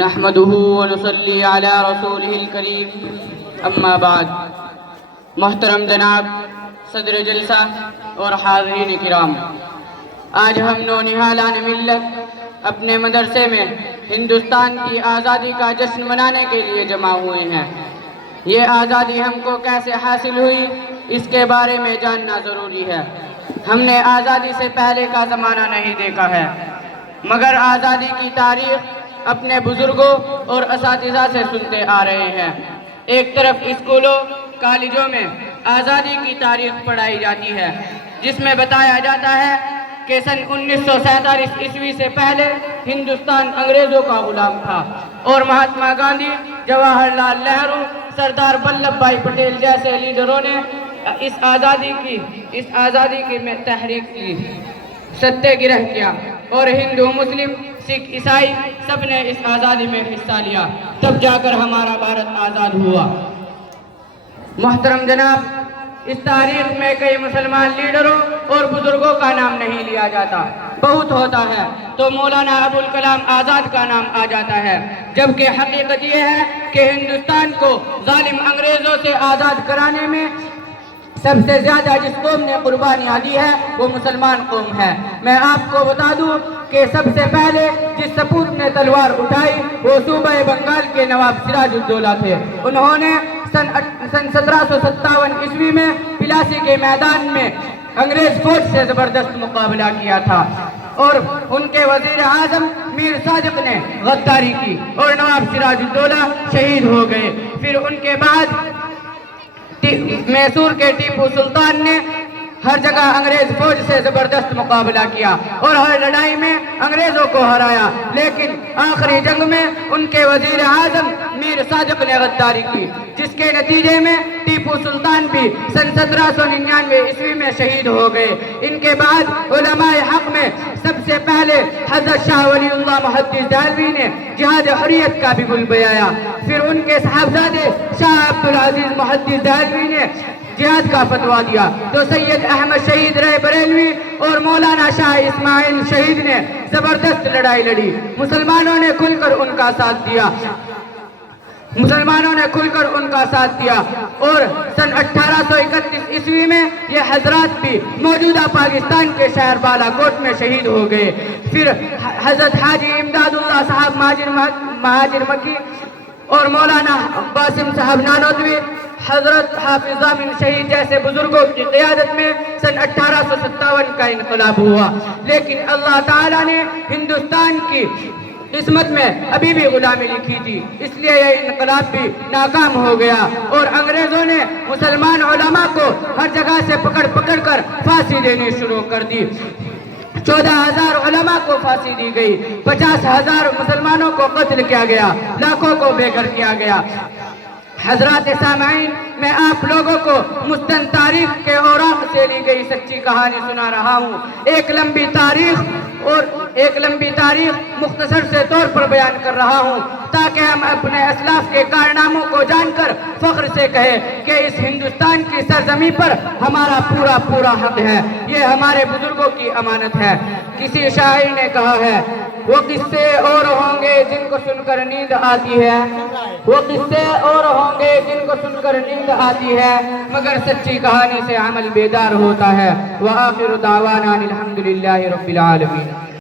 نحمده ونصلي على رسوله الكريم اما بعد۔ محترم جناب صدر جلسہ اور حاضرین کرام، آج ہم نونہالان ملت اپنے مدرسے میں ہندوستان کی آزادی کا جشن منانے کے لیے جمع ہوئے ہیں۔ یہ آزادی ہم کو کیسے حاصل ہوئی، اس کے بارے میں جاننا ضروری ہے۔ ہم نے آزادی سے پہلے کا زمانہ نہیں دیکھا ہے، مگر آزادی کی تاریخ اپنے بزرگوں اور اساتذہ سے سنتے آ رہے ہیں۔ ایک طرف اسکولوں کالجوں میں آزادی کی تاریخ پڑھائی جاتی ہے، جس میں بتایا جاتا ہے کہ سن 1947 عیسوی سے پہلے ہندوستان انگریزوں کا غلام تھا، اور مہاتما گاندھی، جواہر لال نہرو، سردار ولبھ بھائی پٹیل جیسے لیڈروں نے اس آزادی کی میں تحریک کی، ستیہ گرہ کیا، اور ہندو مسلم سکھ عیسائی سب نے اس آزادی میں حصہ لیا، تب جا کر ہمارا بھارت آزاد ہوا۔ محترم جناب، اس تاریخ میں کئی مسلمان لیڈروں اور بزرگوں کا نام نہیں لیا جاتا، بہت ہوتا ہے تو مولانا ابوالکلام آزاد کا نام آ جاتا ہے، جبکہ حقیقت یہ ہے کہ ہندوستان کو ظالم انگریزوں سے آزاد کرانے میں سب سے زیادہ جس قوم نے قربانیاں دی ہے وہ مسلمان قوم ہے۔ میں آپ کو بتا دوں کہ سب سے پہلے جس سپوت نے تلوار اٹھائی وہ صوبہ بنگال کے نواب سراج الدولہ تھے۔ انہوں نے سن 1757 عیسوی میں پلاسی کے میدان میں انگریز فوج سے زبردست مقابلہ کیا تھا، اور ان کے وزیر اعظم میر صادق نے غداری کی اور نواب سراج الدولہ شہید ہو گئے۔ پھر ان کے بعد میسور کے ٹیپو سلطان نے ہر جگہ انگریز فوج سے زبردست مقابلہ کیا اور ہر لڑائی میں انگریزوں کو ہرایا، لیکن آخری جنگ میں ان کے وزیر اعظم میر صادق نے غداری کی، جس کے نتیجے میں ٹیپو سلطان بھی سن 1799 عیسوی میں شہید ہو گئے۔ ان کے بعد علماء حق میں سب سے پہلے حضرت شاہ ولی اللہ محدث دہلوی نے جہاد حریت کا بھی گل بجایا، پھر ان کے صاحبزادے شاہ عبدالعزیز محدث دہلوی نے جہاد کا فتویٰ دیا، تو سید احمد شہید رائے بریلوی اور مولانا شاہ اسماعیل شہید نے زبردست لڑائی لڑی، مسلمانوں نے کھل کر ان کا ساتھ دیا، اور سن 1831 عیسوی میں یہ حضرات بھی موجودہ پاکستان کے شہر بالا کوٹ میں شہید ہو گئے۔ پھر حضرت حاجی امداد اللہ صاحب مہاجر مکی اور مولانا باسم صاحب نانوتوی، حضرت حافظ ضامن شہید جیسے بزرگوں کی قیادت میں سن 1857 کا انقلاب ہوا، لیکن اللہ تعالیٰ نے ہندوستان کی قسمت میں ابھی بھی غلامی لکھی تھی، اس لیے یہ انقلاب بھی ناکام ہو گیا، اور انگریزوں نے مسلمان علماء کو ہر جگہ سے پکڑ کر پھانسی دینی شروع کر دی۔ 14,000 علماء کو پھانسی دی گئی، 50,000 مسلمانوں کو قتل کیا گیا، لاکھوں کو بے گھر کیا گیا۔ حضرات سامعین، میں آپ لوگوں کو مستند تاریخ کے اوراق سے لی گئی سچی کہانی سنا رہا ہوں۔ ایک لمبی تاریخ مختصر سے طور پر بیان کر رہا ہوں، تاکہ ہم اپنے اسلاف کے کارناموں کو جان کر فخر سے کہیں کہ اس ہندوستان کی سرزمین پر ہمارا پورا حق ہے، یہ ہمارے بزرگوں کی امانت ہے۔ کسی شاعر نے کہا ہے، وہ قصے اور ہوں گے جن کو سن کر نیند آتی ہے، وہ قصے اور ہوں گے جن کو سن کر نیند آتی ہے، مگر سچی کہانی سے عمل بیدار ہوتا ہے۔ وآخر دعوانا الحمدللہ رب العالمین۔